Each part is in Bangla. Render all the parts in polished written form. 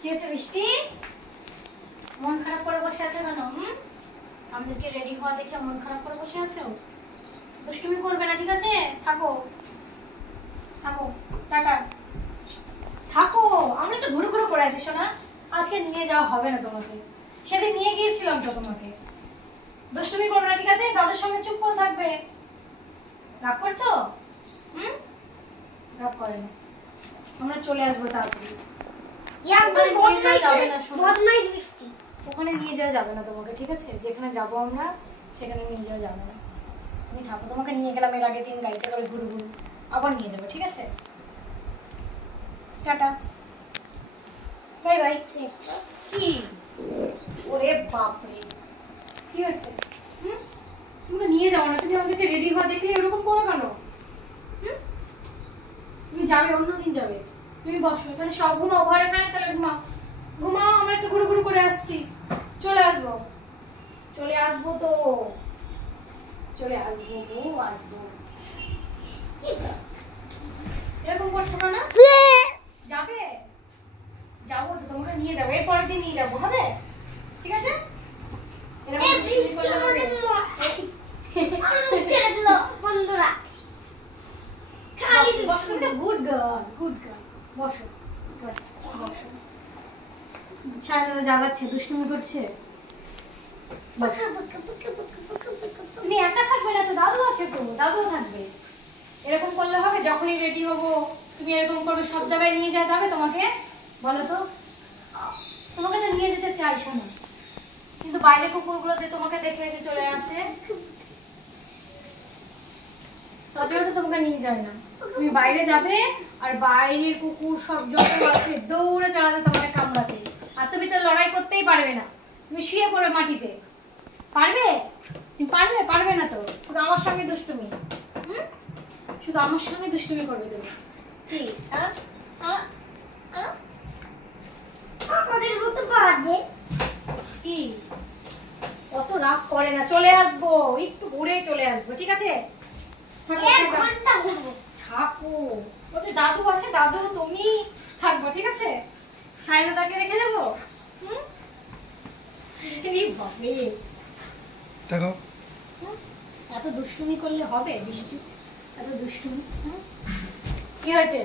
কি হচ্ছে বৃষ্টি? মন খারাপ করে বসে আছো কেন? আমাদেরকে রেডি হওয়া দেখে মন খারাপ করে বসে আছো? দুষ্টুমি করবে না, ঠিক আছে? থাকো থাকো, টাটা থাকো। আমরা একটু ঘুরে ঘুরে করে আসি শোনা। আজকে নিয়ে যাওয়া হবে না তোমাকে, সেদিন নিয়ে গিয়েছিলাম তো তোমাকে। দুষ্টুমি করবে না, ঠিক আছে? দাদুর সঙ্গে চুপ করে থাকবে। রাগ করছো? রাগ করে না, আমরা চলে আসবো তাড়াতাড়ি। ওখানে নিয়ে যাওয়া যাবে না তোমাকে, ঠিক আছে? যেখানে যাবো আমরা সেখানে নিয়ে যাওয়া যাবে না। তুমি থাকো, তোমাকে নিয়ে গেলাম এর আগে দিন গাড়িতে করে ঘুরে ঘুরে, আবার নিয়ে যাবো, ঠিক আছে? Tata, bye bye. কি ওরে বাপরে, কি হয়েছে? তুমি নিয়ে যাও না, তুমি আমাদেরকে রেডি হওয়া দেখলে এরকম করো কেন? তুমি যাবে, অন্যদিন যাবে। তুমি বসো এখানে, সব ঘুমাও ঘরে, খায় তাহলে ঘুমাও। ঘুমাও, আমরা একটু ঘুরে ঘুরে করে আসছি। চলে আসবো, চলে আসবো তো, চলে আসবো গো, আসবো। এরকম করছো কেন? যাবে, যাবো তো, তোমাকে নিয়ে যাবো, এর পরের দিন নিয়ে যাবো, হবে? ঠিক আছে? Good girl, good girl. বসো বসো। সায়না জ্বালাচ্ছে, দুষ্টুমি করছে। তুমি একা থাকবে না তো, দাদু আছে তো, দাদুও থাকবে। এরকম করলে হবে? যখনই রেডি হবো তুমি এরকম করবে, সব জায়গায় নিয়ে যাওয়া যাবে তোমাকে? বলো তো, তোমাকে তো নিয়ে যেতে চাই শোনো, কিন্তু বাইরে কুকুরগুলো যে তোমাকে দেখে দেখে চলে আসে, তার জন্য তো তোমাকে নিয়ে যায় না। তুমি বাইরে যাবে আর বাইরের কুকুর সব যত আছে দৌড়ে চলাতে তোমাকে কামড়াতে, আর তুমি তো লড়াই করতেই পারবে না, তুমি শুয়ে পড়বে মাটিতে। পারবে? তুমি পারবে? পারবে না তো, শুধু আমার সঙ্গে দুষ্টুমি। শুধু আমার সঙ্গে দুষ্টুমি করবে তুমি। কি কি অত রাগ করে না, চলে আসবো, একটু ঘুরে চলে আসবো, ঠিক আছে? থাকো, বলছে দাদু আছে, দাদু তুমি থাকবো, ঠিক আছে? সাইনা তাকে রেখে যাবো? দেখো এত দুষ্টুমি করলে হবে বৃষ্টি? এত দুষ্টুমি? কি হয়েছে?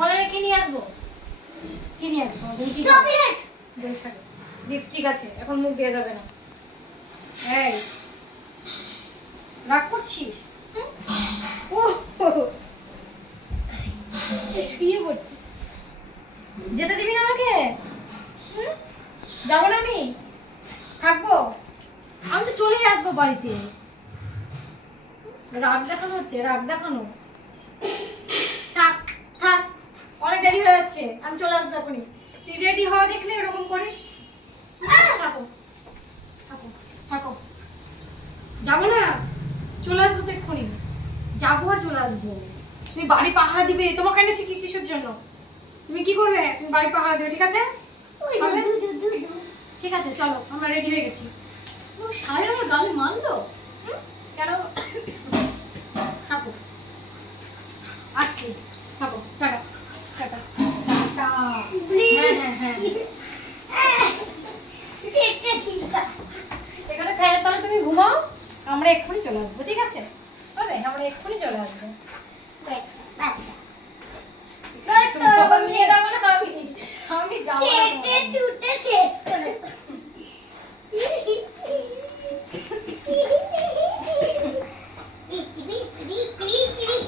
অনলাইনে কি নিয়ে আসবো? কি নিয়ে আসবো? চকলেট, লিপস্টিক আছে, এখন মুখ দেওয়া যাবে না। এই রাগ করছিস? যেতে দিবি না আমাকে? যাবো না আমি? থাকবো? আমি তো চলেই আসবো বাড়িতে। রাগ দেখানো হচ্ছে, রাগ দেখানো। থাক থাক, অনেক দেরি হয়ে যাচ্ছে, আমি চলে আসবো এখনই। তুই রেডি হওয়া দেখলে এরকম করিস? থাকো থাকো থাকো, যাবো না, চলে আসবো তো এক্ষুনি। যাবো আর চলে আসবো। তুমি বাড়ি পাহারা দিবে, তোমাকে এনেছি কি কিসের জন্য? তুমি কি করবে? তুমি বাড়ি পাহারা দেবে, ঠিক আছে? ঠিক আছে, চলো, আমরা রেডি হয়ে গেছি। সাহেব আমার গালে মারলো কেন? থাকো, আসছি, থাকো, টাটা টাটা টাটা। হ্যাঁ হ্যাঁ হ্যাঁ, এখানে ফেলে তাহলে তুমি ঘুমাও, আমরা এক্ষুনি চলে আসবো, ঠিক আছে? হবে, আমরা এক্ষুনি চলে আসবো। আমি যাবো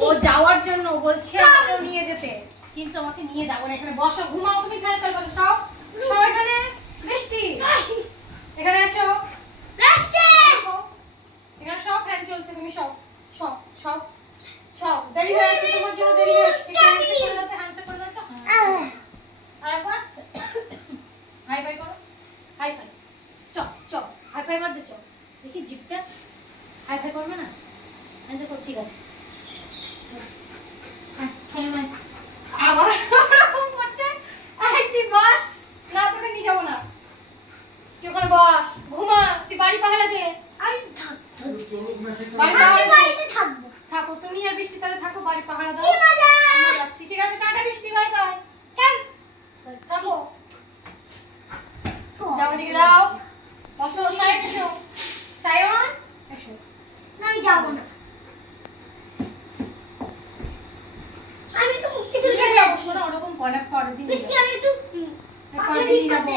ও যাওয়ার জন্য বলছে আমাকে নিয়ে যেতে, কিন্তু আমাকে নিয়ে যাবো না। এখানে বসো, ঘুমাও, তুমি ফেলে তাহলে সব সব এখানে। বৃষ্টি, এখানে এসো, এখানে সব ফ্যান চলছে, তুমি সব সব সব সব। দেরি হয়ে যাচ্ছে তোমার জন্য, দেরি হয়ে যাচ্ছে। হ্যান্ডশেক করে দাও তো। আরেকবার হাই ফাই করো, হাই ফাই। চল চল, হাই ফাই মারতে চল, দেখি জিপটা। হাই ফাই করবে না? হ্যান্ডশেক কর, ঠিক আছে। আবার ওরকম করছে। তুই বস না, তোকে নিয়ে যাবো না। তুই ওখানে বস, ঘুমা, তুই বাড়ি পাহারা দে। বাড়িতে থাকবো। থাকো তুমি আর বৃষ্টি, তাহলে থাকো, বাড়ি পাহারা দাও। আমরা যাচ্ছি, ঠিক আছে? টাটা। এসো সায়ন এসো। না আমি যাব না, আমি একটু মুক্তি করে যাব। শোনো ওরকম পরে দিন মিষ্টি আমি একটু পরে দিন যাব।